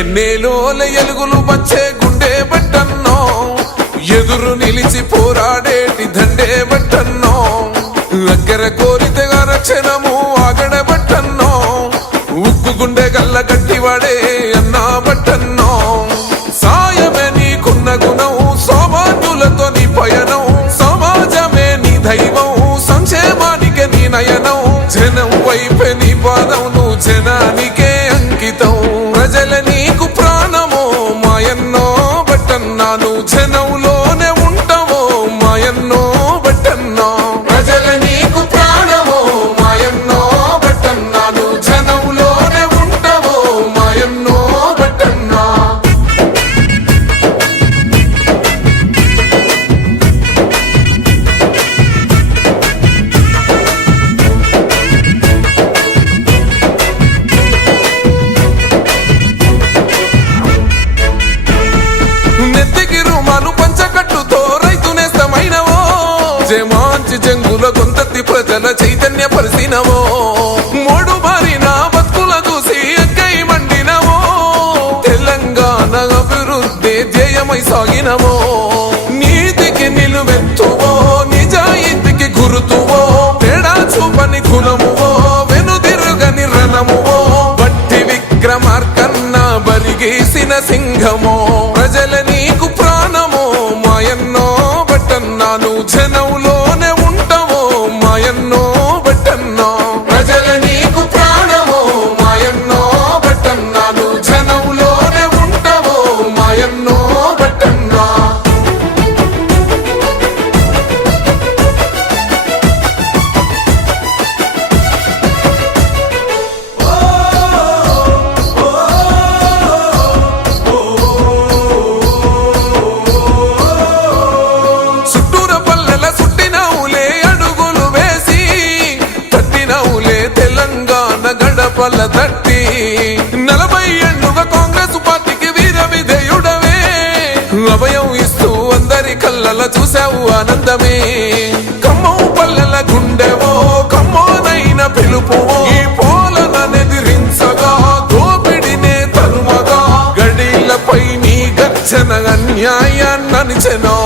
ఎన్నేలోల ఎలుగులు వచ్చే గుండె బట్టన్నో, ఎదురు నిలిచి పోరాడేటి దండే బట్టన్నో, అగ్గర కోరితగా రక్షణము ఆగడ బట్టన్నో, ఉక్కు గుండె గల్ల గట్టివాడే అన్నా బట్టన్నో. సాయమే నీకున్న గుణం, సౌమాన్యులతో నీ పయనం, సమాజమే నీ దైవం, సంక్షేమానికే నీ నయనం, జనం వైపే నీ పాదం, నువ్వు జనానికే అంకితం. ప్రజల నీకు ప్రాణమో మాయన్నో బట్టన్నా, నువ్వు జనంలోనే ఉంటావో మాయన్నో బట్టన్నా. ప్రజల నీకు ప్రాణమో మాయన్నో బట్టన్నా, నువ్వు జనంలోనే ఉంటావో మాయన్నో బట్టన్నా. మంచి జంగుల గొంతెత్తి ప్రజల చైతన్య పరిసినవో, మూడు మారిన బతుకుల చూసి ఎక్కై మండినవో, తెలంగాణ అభివృద్ధి ధ్యేయమై సాగినవో. నీతికి నిలువెత్తువో, నిజాయితీకి గురుతువో, తేడా చూపని కులమువో, వెనుదిరుగని రణమువో, బట్టి విక్రమార్కన్న బరిగేసిన సింహమో. ప్రజల నీకు ప్రాణమో మాయన్నో బట్టన్నా, నువ్వు జనంలోనే ఉంటావో మాయన్నో బట్టన్నా. ప్రజల నీకు ప్రాణమో మాయన్నో బట్టన్నా, నువ్వు జనంలోనే ఉంటావో మాయన్నో బట్టన్నా. గడపల తట్టి 40 ఏళ్లుగా కాంగ్రెస్ పార్టీకి వీర విధేయుడవే, అభయం ఇస్తూ అందరి కళ్ళల చూసావు ఆనందమే. ఖమ్మం పల్లెల గుండెవో, ఖమ్మోనైన పిలుపువో, ఈ పోలనెదిరించగా దోపిడినే తరుమగా, గడిలపై నీ గర్జన అన్యాయాన్ని అణచెనో.